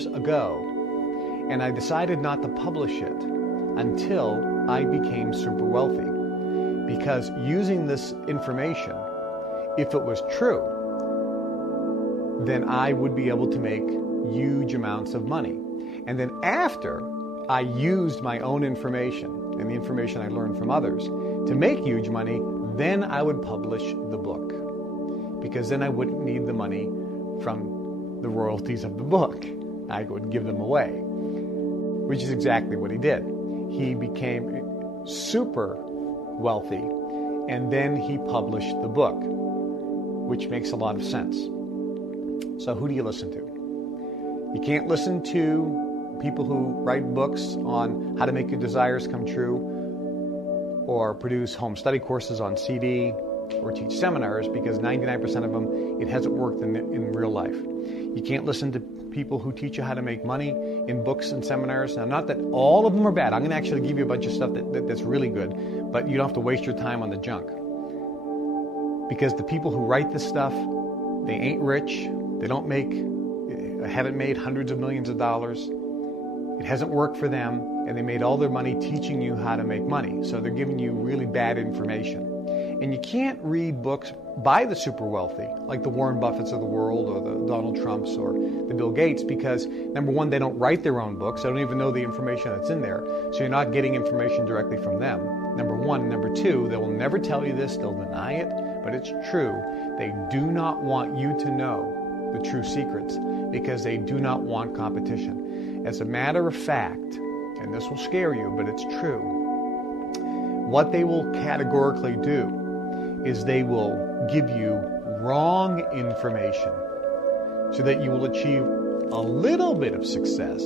years ago, and I decided not to publish it until I became super wealthy. Because using this information, if it was true, then I would be able to make huge amounts of money. And then after I used my own information and the information I learned from others to make huge money, then I would publish the book. Because then I wouldn't need the money from the royalties of the book. I would give them away, which is exactly what he did. He became super wealthy, and then he published the book, which makes a lot of sense. So who do you listen to? You can't listen to people who write books on how to make your desires come true, or produce home study courses on CD, or teach seminars, because 99% of them, it hasn't worked in real life. You can't listen to people who teach you how to make money in books and seminars. Now, not that all of them are bad. I'm going to actually give you a bunch of stuff that's really good, but you don't have to waste your time on the junk. Because the people who write this stuff, they ain't rich. They haven't made hundreds of millions of dollars. It hasn't worked for them, and they made all their money teaching you how to make money. So they're giving you really bad information. And you can't read books by the super wealthy, like the Warren Buffetts of the world, or the Donald Trumps, or the Bill Gates, because number one, they don't write their own books. They don't even know the information that's in there. So you're not getting information directly from them, number one. Number two, they will never tell you this. They'll deny it, but it's true. They do not want you to know the true secrets, because they do not want competition. As a matter of fact, and this will scare you, but it's true, what they will categorically do is they will give you wrong information so that you will achieve a little bit of success,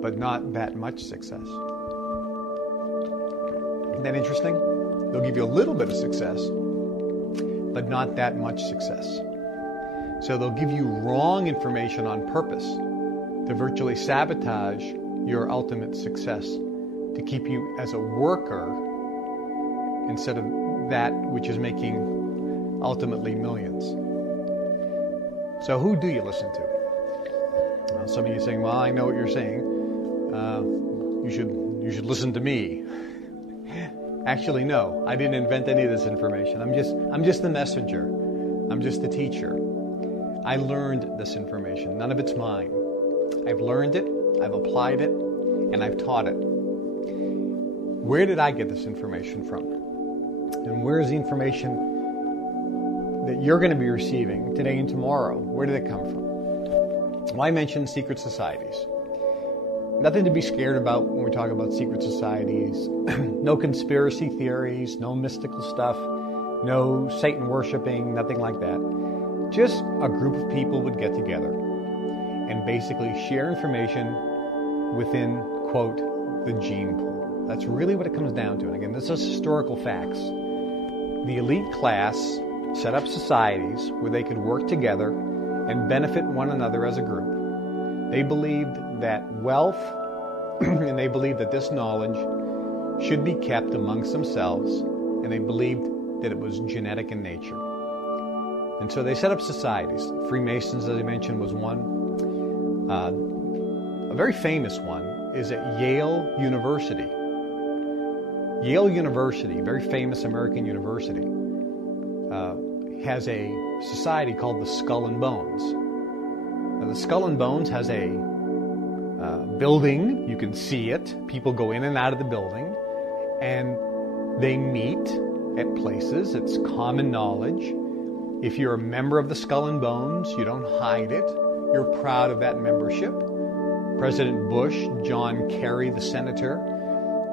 but not that much success. Isn't that interesting? They'll give you a little bit of success, but not that much success. So they'll give you wrong information on purpose to virtually sabotage your ultimate success, to keep you as a worker instead of that which is making ultimately millions. So who do you listen to? Well, some of you are saying, well, I know what you're saying. You should listen to me. Actually, no, I didn't invent any of this information. I'm just the messenger. I'm just the teacher. I learned this information. None of it's mine. I've learned it, I've applied it, and I've taught it. Where did I get this information from? And where is the information that you're going to be receiving today and tomorrow? Where did it come from? Well, I mentioned secret societies. Nothing to be scared about when we talk about secret societies. No conspiracy theories, no mystical stuff, no Satan worshiping, nothing like that. Just a group of people would get together and basically share information within, quote, the gene pool. That's really what it comes down to. And again, this is historical facts. The elite class set up societies where they could work together and benefit one another as a group. They believed that wealth and they believed that this knowledge should be kept amongst themselves, and they believed that it was genetic in nature. And so they set up societies. Freemasons, as I mentioned, was one. A very famous one is at Yale University. Yale University, very famous American university, has a society called the Skull and Bones. Now, the Skull and Bones has a building. You can see it. People go in and out of the building, and they meet at places. It's common knowledge. If you're a member of the Skull and Bones, you don't hide it. You're proud of that membership. President Bush, John Kerry, the senator,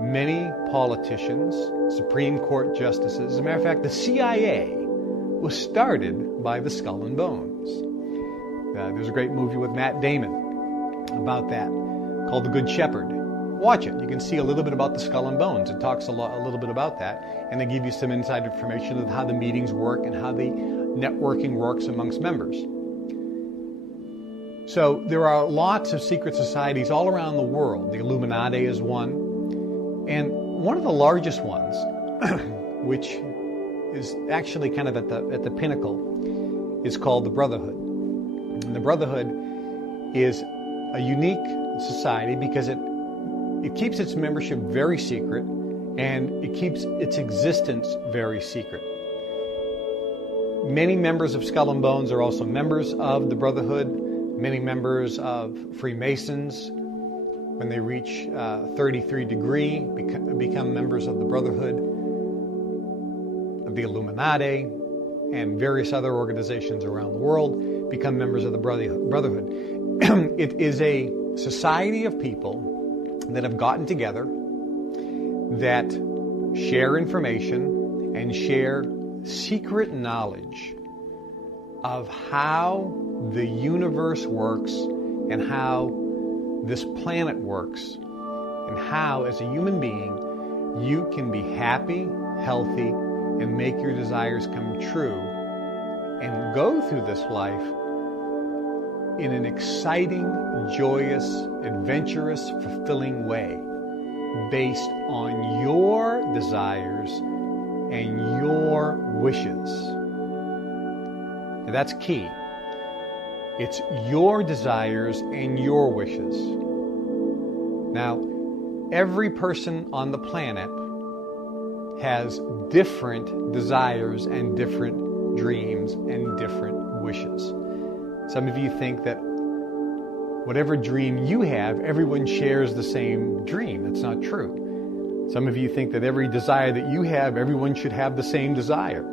many politicians, Supreme Court justices. As a matter of fact, the CIA was started by the Skull and Bones. There's a great movie with Matt Damon about that called The Good Shepherd. Watch it. You can see a little bit about the Skull and Bones. It talks a little bit about that, and they give you some inside information of how the meetings work and how the networking works amongst members. So there are lots of secret societies all around the world. The Illuminati is one. And one of the largest ones, which is actually kind of at the pinnacle, is called the Brotherhood. And the Brotherhood is a unique society because it keeps its membership very secret, and it keeps its existence very secret. Many members of Skull and Bones are also members of the Brotherhood. Many members of Freemasons, when they reach 33 degree, become members of the Brotherhood, of the Illuminati, and various other organizations around the world become members of the Brotherhood. It is a society of people that have gotten together, that share information and share secret knowledge of how the universe works and how this planet works, and how, as a human being, you can be happy, healthy, and make your desires come true, and go through this life in an exciting, joyous, adventurous, fulfilling way, based on your desires and your wishes. And that's key. It's your desires and your wishes. Now, every person on the planet has different desires and different dreams and different wishes. Some of you think that whatever dream you have, everyone shares the same dream. That's not true. Some of you think that every desire that you have, everyone should have the same desire.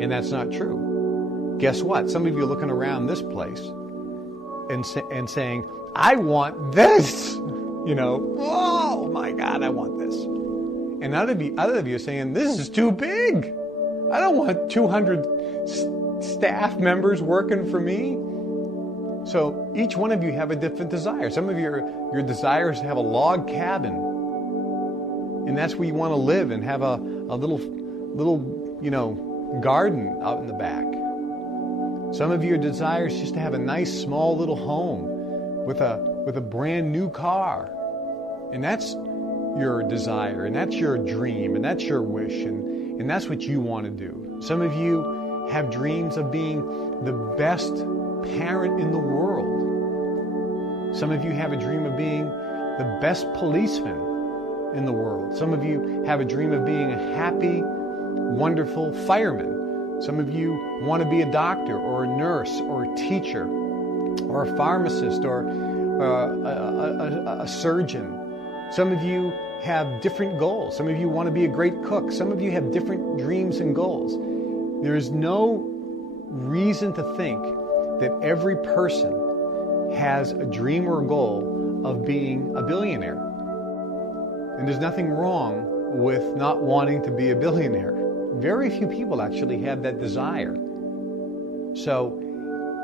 And that's not true. Guess what? Some of you are looking around this place and saying, I want this. Oh my God, I want this. And other of you are saying, this is too big. I don't want 200 staff members working for me. So each one of you have a different desire. Some of your desire is to have a log cabin, and that's where you want to live and have a little garden out in the back. Some of your desire is just to have a nice small little home with a brand new car, and that's your desire, and that's your dream, and that's your wish, and that's what you want to do. Some of you have dreams of being the best parent in the world. Some of you have a dream of being the best policeman in the world. Some of you have a dream of being a happy, wonderful fireman. Some of you want to be a doctor or a nurse or a teacher or a pharmacist or a surgeon. Some of you have different goals. Some of you want to be a great cook. Some of you have different dreams and goals. There is no reason to think that every person has a dream or a goal of being a billionaire. And there's nothing wrong with not wanting to be a billionaire. Very few people actually have that desire. So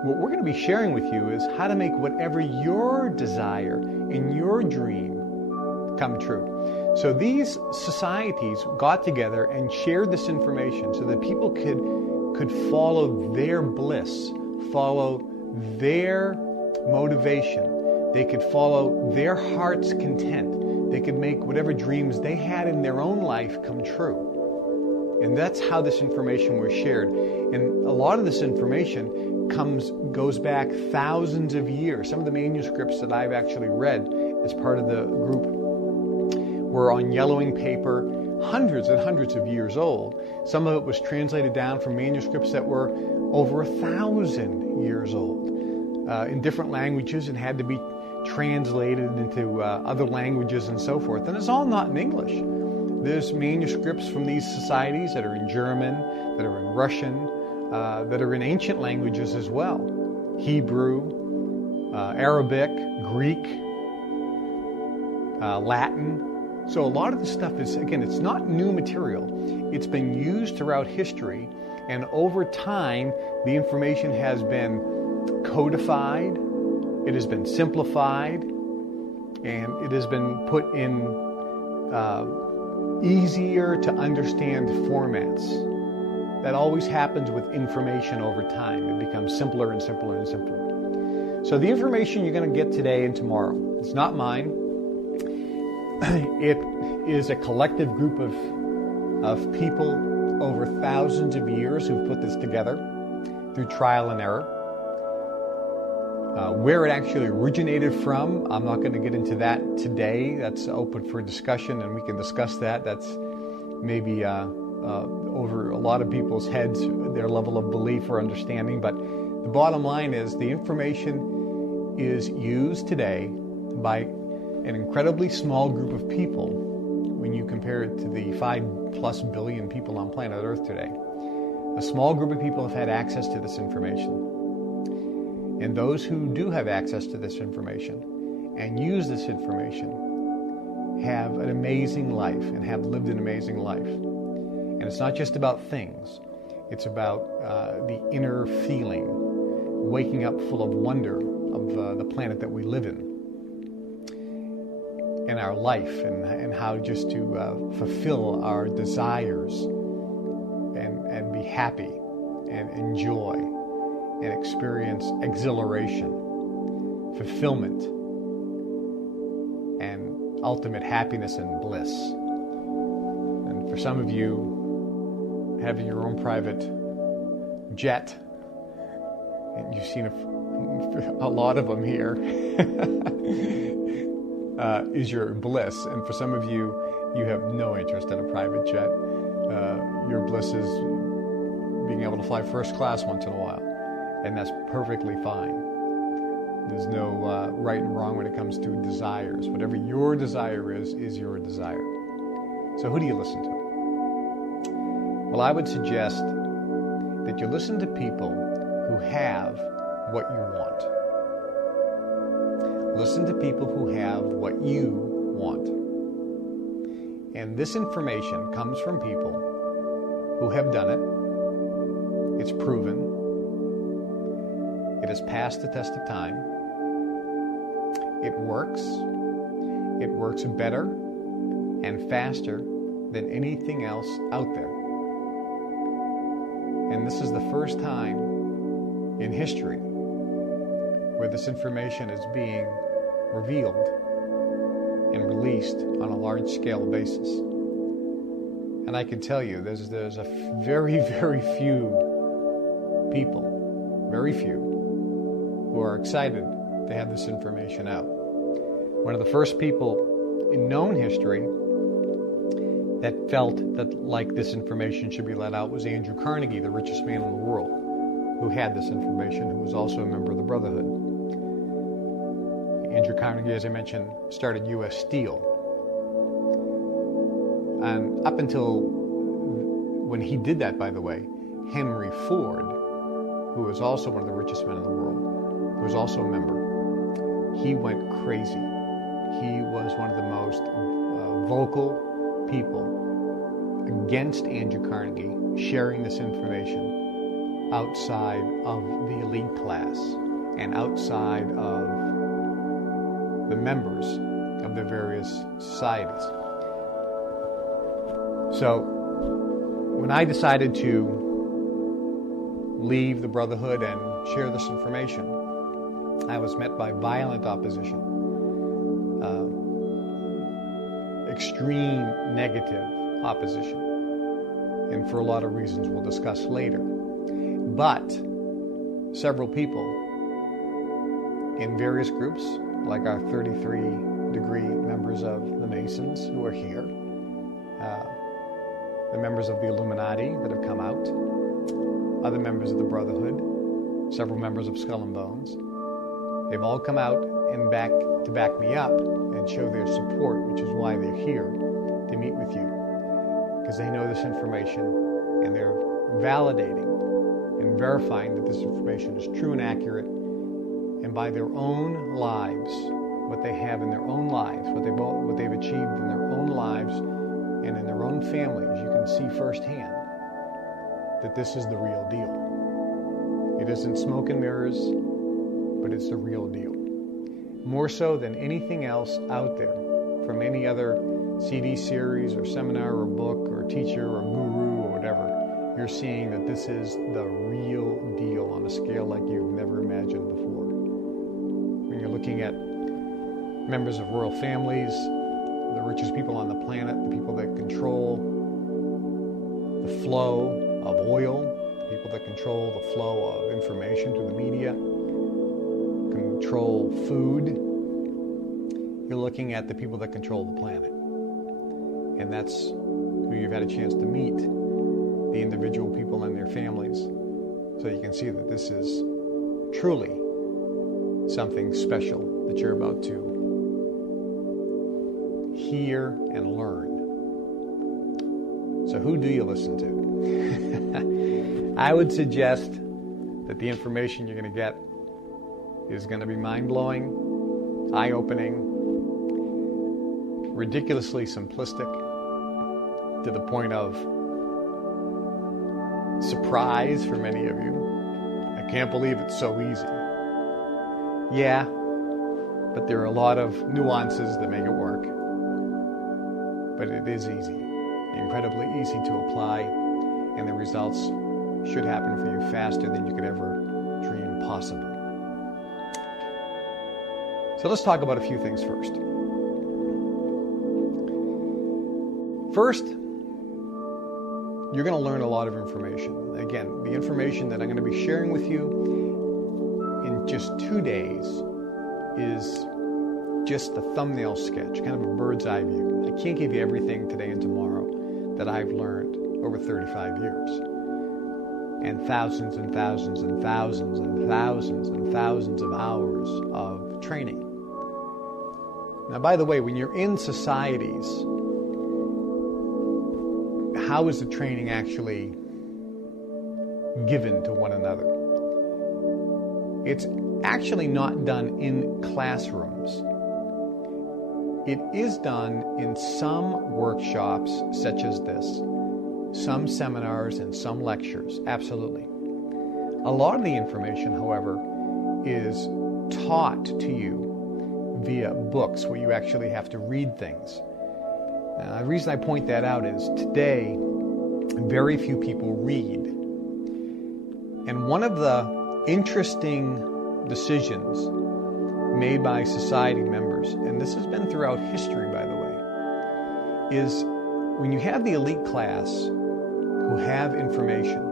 what we're going to be sharing with you is how to make whatever your desire and your dream come true. So these societies got together and shared this information so that people could follow their bliss, follow their motivation. They could follow their heart's content. They could make whatever dreams they had in their own life come true. And that's how this information was shared. And a lot of this information goes back thousands of years. Some of the manuscripts that I've actually read as part of the group were on yellowing paper, hundreds and hundreds of years old. Some of it was translated down from manuscripts that were over 1,000 years old in different languages and had to be translated into other languages and so forth. And it's all not in English. There's manuscripts from these societies that are in German, that are in Russian, that are in ancient languages as well. Hebrew, Arabic, Greek, Latin. So a lot of the stuff is, again, it's not new material. It's been used throughout history, and over time, the information has been codified, it has been simplified, and it has been put in easier to understand formats. That always happens with information over time. It becomes simpler and simpler and simpler. So the information you're going to get today and tomorrow, it's not mine. It is a collective group of people over thousands of years who've put this together through trial and error. Where it actually originated from, I'm not going to get into that today. That's open for discussion, and we can discuss that. That's maybe over a lot of people's heads, their level of belief or understanding. But the bottom line is the information is used today by an incredibly small group of people when you compare it to the 5+ billion people on planet Earth today. A small group of people have had access to this information. And those who do have access to this information and use this information have an amazing life and have lived an amazing life. And it's not just about things. It's about the inner feeling, waking up full of wonder of the planet that we live in, and our life, and how just to fulfill our desires and be happy and enjoy and experience exhilaration, fulfillment, and ultimate happiness and bliss. And for some of you, having your own private jet, and you've seen a lot of them here, is your bliss. And for some of you, you have no interest in a private jet. Your bliss is being able to fly first class once in a while. And that's perfectly fine. There's no right and wrong when it comes to desires. Whatever your desire is your desire. So who do you listen to? Well, I would suggest that you listen to people who have what you want. Listen to people who have what you want. And this information comes from people who have done it. It's proven. It has passed the test of time. It works. It works better and faster than anything else out there. And this is the first time in history where this information is being revealed and released on a large-scale basis. And I can tell you, there's a very, very few people, very few, who are excited to have this information out. One of the first people in known history that felt that like this information should be let out was Andrew Carnegie, the richest man in the world, who had this information, who was also a member of the Brotherhood. Andrew Carnegie, as I mentioned, started U.S. Steel. And up until when he did that, by the way, Henry Ford, who was also one of the richest men in the world, who was also a member, he went crazy. He was one of the most vocal people against Andrew Carnegie sharing this information outside of the elite class and outside of the members of the various societies. So when I decided to leave the Brotherhood and share this information, I was met by violent opposition, extreme negative opposition, and for a lot of reasons we'll discuss later. But several people in various groups, like our 33-degree members of the Masons who are here, the members of the Illuminati that have come out, other members of the Brotherhood, several members of Skull and Bones, they've all come out and to back me up and show their support, which is why they're here to meet with you, because they know this information and they're validating and verifying that this information is true and accurate, and by their own lives, what they have in their own lives, what they've achieved in their own lives and in their own families, you can see firsthand that this is the real deal. It isn't smoke and mirrors, but it's the real deal. More so than anything else out there, from any other CD series or seminar or book or teacher or guru or whatever, you're seeing that this is the real deal on a scale like you've never imagined before. When you're looking at members of royal families, the richest people on the planet, the people that control the flow of oil, people that control the flow of information to the media, control food, you're looking at the people that control the planet. And that's who you've had a chance to meet, the individual people and their families. So you can see that this is truly something special that you're about to hear and learn. So who do you listen to? I would suggest that the information you're going to get is going to be mind-blowing, eye-opening, ridiculously simplistic, to the point of surprise for many of you. I can't believe it's so easy. Yeah, but there are a lot of nuances that make it work. But it is easy, incredibly easy to apply, and the results should happen for you faster than you could ever dream possible. So let's talk about a few things first. First, you're going to learn a lot of information. Again, the information that I'm going to be sharing with you in just 2 days is just a thumbnail sketch, kind of a bird's eye view. I can't give you everything today and tomorrow that I've learned over 35 years. And thousands and thousands and thousands and thousands and thousands of hours of training. Now, by the way, when you're in societies, how is the training actually given to one another? It's actually not done in classrooms. It is done in some workshops such as this, some seminars and some lectures, absolutely. A lot of the information, however, is taught to you via books where you actually have to read things. The reason I point that out is today, very few people read. And one of the interesting decisions made by society members, and this has been throughout history, by the way, is when you have the elite class who have information,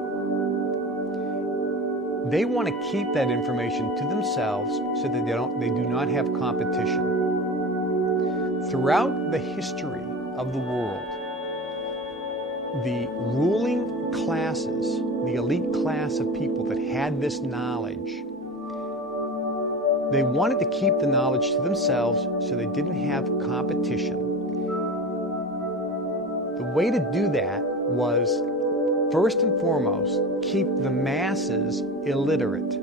they want to keep that information to themselves so that they do not have competition. Throughout the history of the world, the ruling classes, the elite class of people that had this knowledge, they wanted to keep the knowledge to themselves so they didn't have competition. The way to do that was, first and foremost, keep the masses illiterate.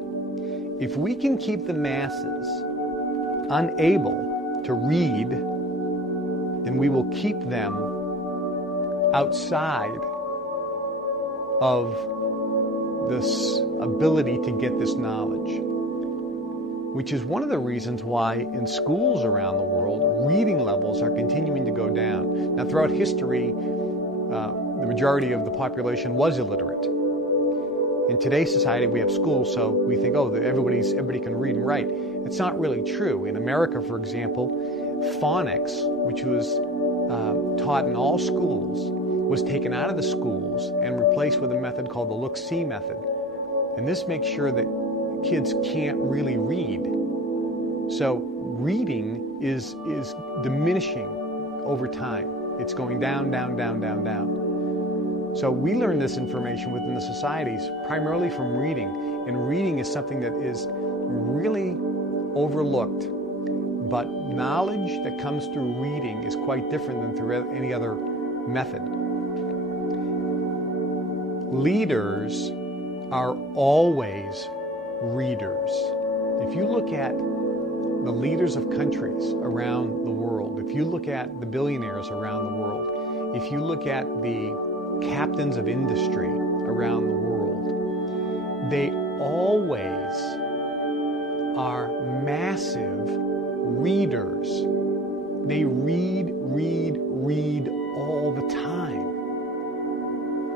If we can keep the masses unable to read, then we will keep them outside of this ability to get this knowledge. Which is one of the reasons why in schools around the world, reading levels are continuing to go down. Now, throughout history, the majority of the population was illiterate. In today's society, we have schools, so we think, oh, everybody can read and write. It's not really true. In America, for example, phonics, which was taught in all schools, was taken out of the schools and replaced with a method called the look-see method. And this makes sure that kids can't really read. So reading is diminishing over time. It's going down, down, down, down, down. So we learn this information within the societies primarily from reading. And reading is something that is really overlooked. But knowledge that comes through reading is quite different than through any other method. Leaders are always readers. If you look at the leaders of countries around the world, if you look at the billionaires around the world, if you look at the captains of industry around the world, they always are massive readers. They read all the time.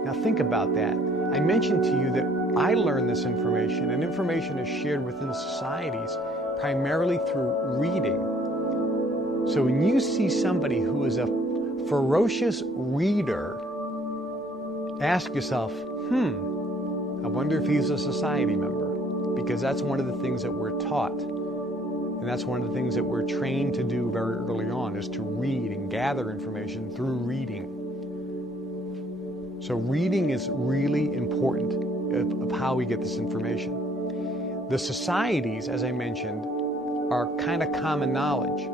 Now think about that. I mentioned to you that I learned this information, and information is shared within societies primarily through reading. So when you see somebody who is a ferocious reader, ask yourself, I wonder if he's a society member, because that's one of the things that we're taught And that's one of the things that we're trained to do very early on, is to read and gather information through reading. So reading is really important of how we get this information. The societies, as I mentioned, are kind of common knowledge,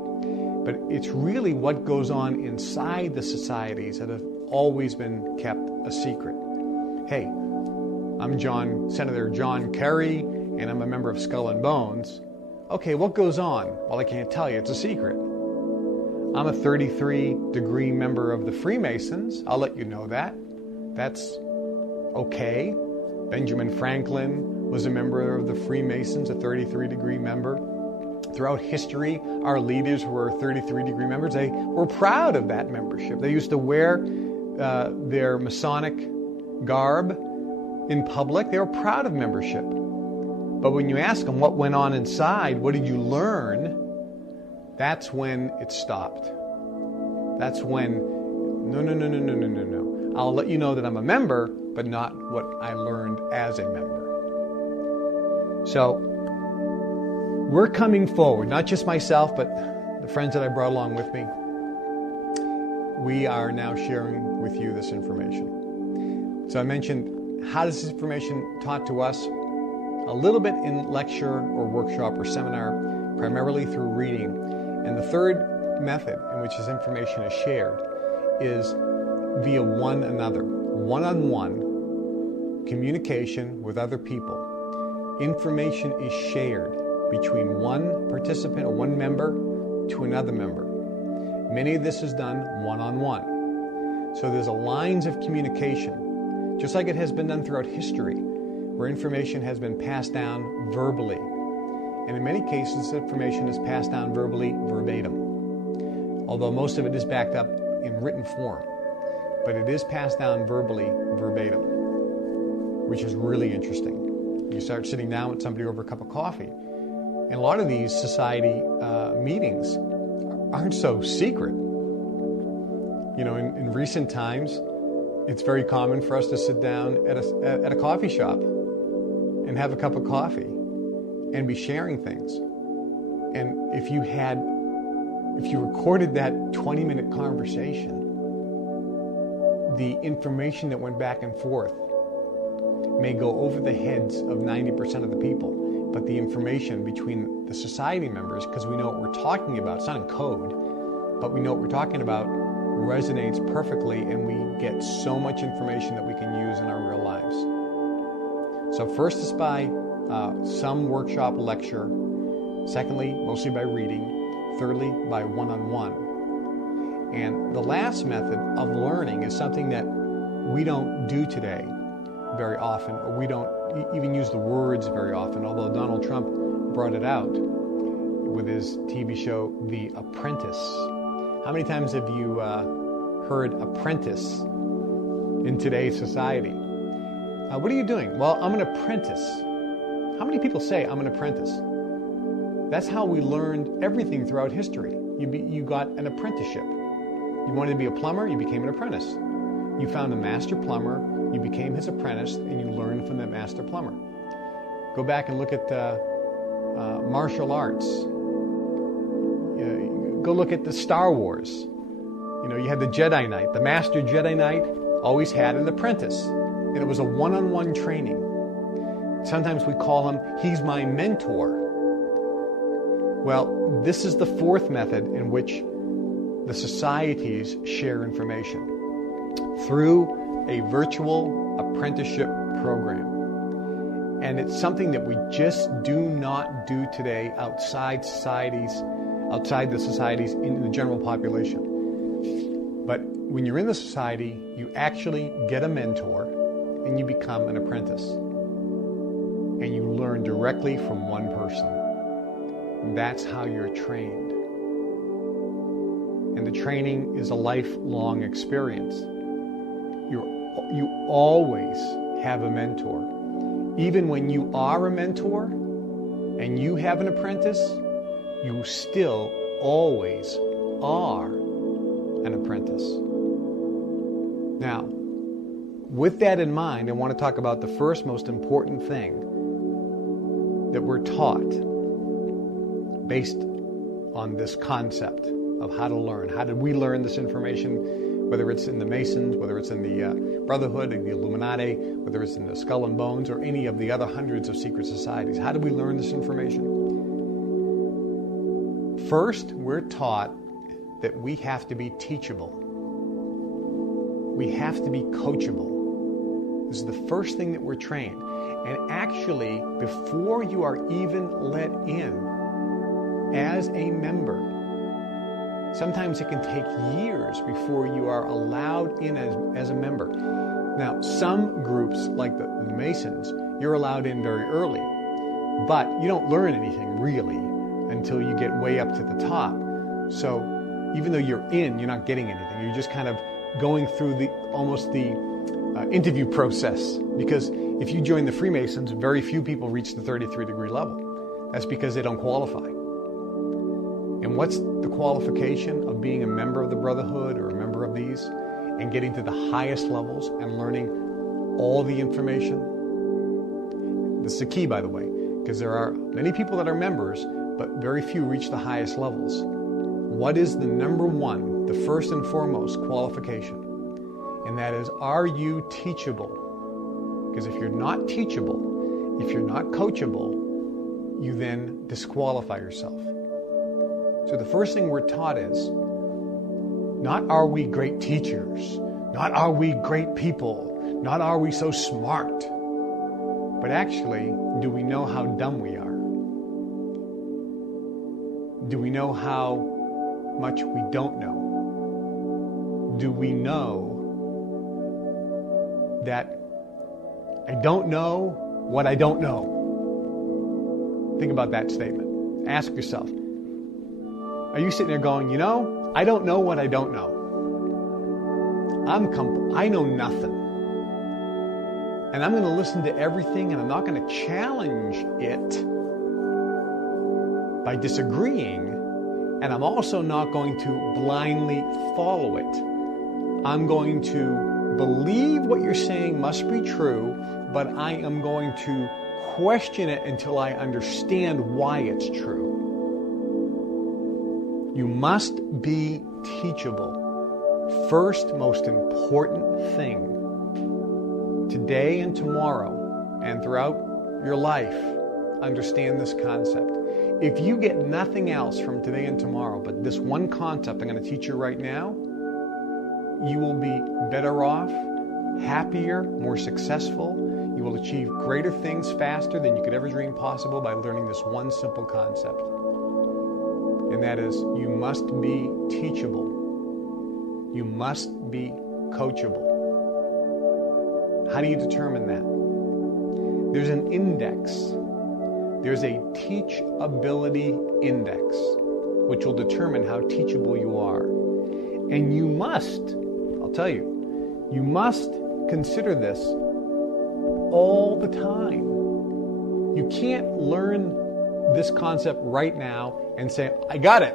but it's really what goes on inside the societies that have always been kept a secret. Hey, I'm Senator John Kerry, and I'm a member of Skull and Bones. Okay, what goes on? Well, I can't tell you. It's a secret. I'm a 33-degree member of the Freemasons. I'll let you know that. That's okay. Benjamin Franklin was a member of the Freemasons, a 33-degree member. Throughout history, our leaders were 33-degree members. They were proud of that membership. They used to wear their Masonic garb in public. They were proud of membership. But when you ask them what went on inside, what did you learn, that's when it stopped. That's when, no. I'll let you know that I'm a member, but not what I learned as a member. So, we're coming forward, not just myself, but the friends that I brought along with me. We are now sharing with you this information. So I mentioned, how does this information taught to us? A little bit in lecture or workshop or seminar, primarily through reading. And the third method in which this information is shared is via one another, one-on-one communication with other people. Information is shared between one participant or one member to another member. Many of this is done one-on-one. So there's a lines of communication, just like it has been done throughout history, where information has been passed down verbally. And in many cases, information is passed down verbally verbatim, although most of it is backed up in written form. But it is passed down verbally verbatim, which is really interesting. You start sitting down with somebody over a cup of coffee, and a lot of these society meetings aren't so secret. You know, in recent times, it's very common for us to sit down at a coffee shop and have a cup of coffee and be sharing things. And if you recorded that 20-minute conversation, the information that went back and forth may go over the heads of 90% of the people. But the information between the society members, because we know what we're talking about, it's not in code, but we know what we're talking about, resonates perfectly, and we get so much information that we can use in our real lives. So first is by some workshop lecture. Secondly, mostly by reading. Thirdly, by one-on-one. And the last method of learning is something that we don't do today very often, or we don't even use the words very often, although Donald Trump brought it out with his TV show, The Apprentice. How many times have you heard apprentice in today's society? What are you doing? Well, I'm an apprentice. How many people say I'm an apprentice? That's how we learned everything throughout history. You got an apprenticeship. You wanted to be a plumber, you became an apprentice. You found a master plumber, you became his apprentice, and you learned from that master plumber. Go back and look at martial arts. Go look at the Star Wars. You know, you had the Jedi Knight. The master Jedi Knight always had an apprentice, and it was a one-on-one training. Sometimes we call him, he's my mentor. Well, this is the fourth method in which the societies share information, through a virtual apprenticeship program. And it's something that we just do not do today outside the societies in the general population. But when you're in the society, you actually get a mentor and you become an apprentice. And you learn directly from one person. That's how you're trained. And the training is a lifelong experience. You always have a mentor. Even when you are a mentor and you have an apprentice, you still always are an apprentice. Now, with that in mind, I want to talk about the first most important thing that we're taught based on this concept of how to learn. How did we learn this information, whether it's in the Masons, whether it's in the Brotherhood, or the Illuminati, whether it's in the Skull and Bones, or any of the other hundreds of secret societies? How did we learn this information? First, we're taught that we have to be teachable. We have to be coachable. This is the first thing that we're trained. And actually, before you are even let in as a member, sometimes it can take years before you are allowed in as a member. Now, some groups, like the Masons, you're allowed in very early, but you don't learn anything really until you get way up to the top. So even though you're in, you're not getting anything. You're just kind of going through almost the interview process. Because if you join the Freemasons, very few people reach the 33-degree level. That's because they don't qualify. And what's the qualification of being a member of the Brotherhood or a member of these and getting to the highest levels and learning all the information? This is the key, by the way, because there are many people that are members, but very few reach the highest levels. What is the number one, the first and foremost qualification? And that is, are you teachable? Because if you're not teachable, if you're not coachable, you then disqualify yourself. So the first thing we're taught is, not are we great teachers, not are we great people, not are we so smart, but actually, do we know how dumb we are? Do we know how much we don't know? Do we know that I don't know what I don't know? Think about that statement. Ask yourself, are you sitting there going, I don't know what I don't know. I know nothing. And I'm going to listen to everything, and I'm not going to challenge it by disagreeing, and I'm also not going to blindly follow it. I'm going to believe what you're saying must be true, but I am going to question it until I understand why it's true. You must be teachable. First, most important thing, today and tomorrow and throughout your life, understand this concept. If you get nothing else from today and tomorrow but this one concept I'm going to teach you right now, you will be better off, happier, more successful. You will achieve greater things faster than you could ever dream possible by learning this one simple concept. And that is, you must be teachable. You must be coachable. How do you determine that? There's an index. There's a teachability index, which will determine how teachable you are. And you must, I'll tell you, you must consider this all the time. You can't learn this concept right now and say, I got it.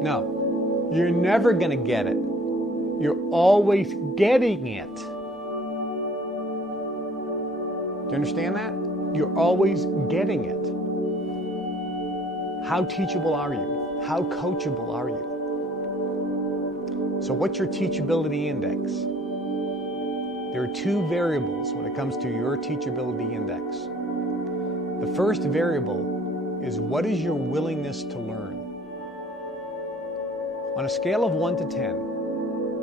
No, you're never going to get it. You're always getting it. Do you understand that? You're always getting it. How teachable are you? How coachable are you? So what's your teachability index? There are two variables when it comes to your teachability index. The first variable is, what is your willingness to learn? On a scale of 1 to 10,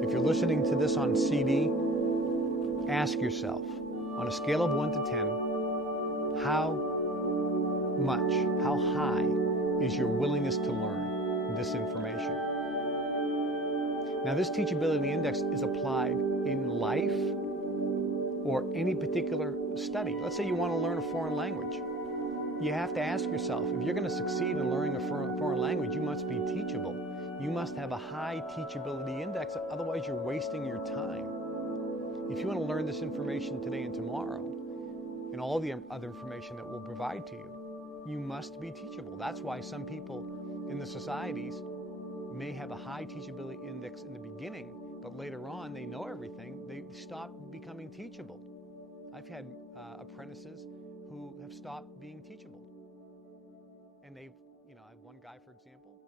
if you're listening to this on CD, ask yourself, on a scale of 1 to 10, how high is your willingness to learn this information? Now, this teachability index is applied in life or any particular study. Let's say you want to learn a foreign language. You have to ask yourself, if you're going to succeed in learning a foreign language, you must be teachable. You must have a high teachability index, otherwise you're wasting your time. If you want to learn this information today and tomorrow, and all the other information that we'll provide to you, you must be teachable. That's why some people in the societies may have a high teachability index in the beginning, but later on they know everything. They stop becoming teachable. I've had apprentices who have stopped being teachable, and I've one guy, for example,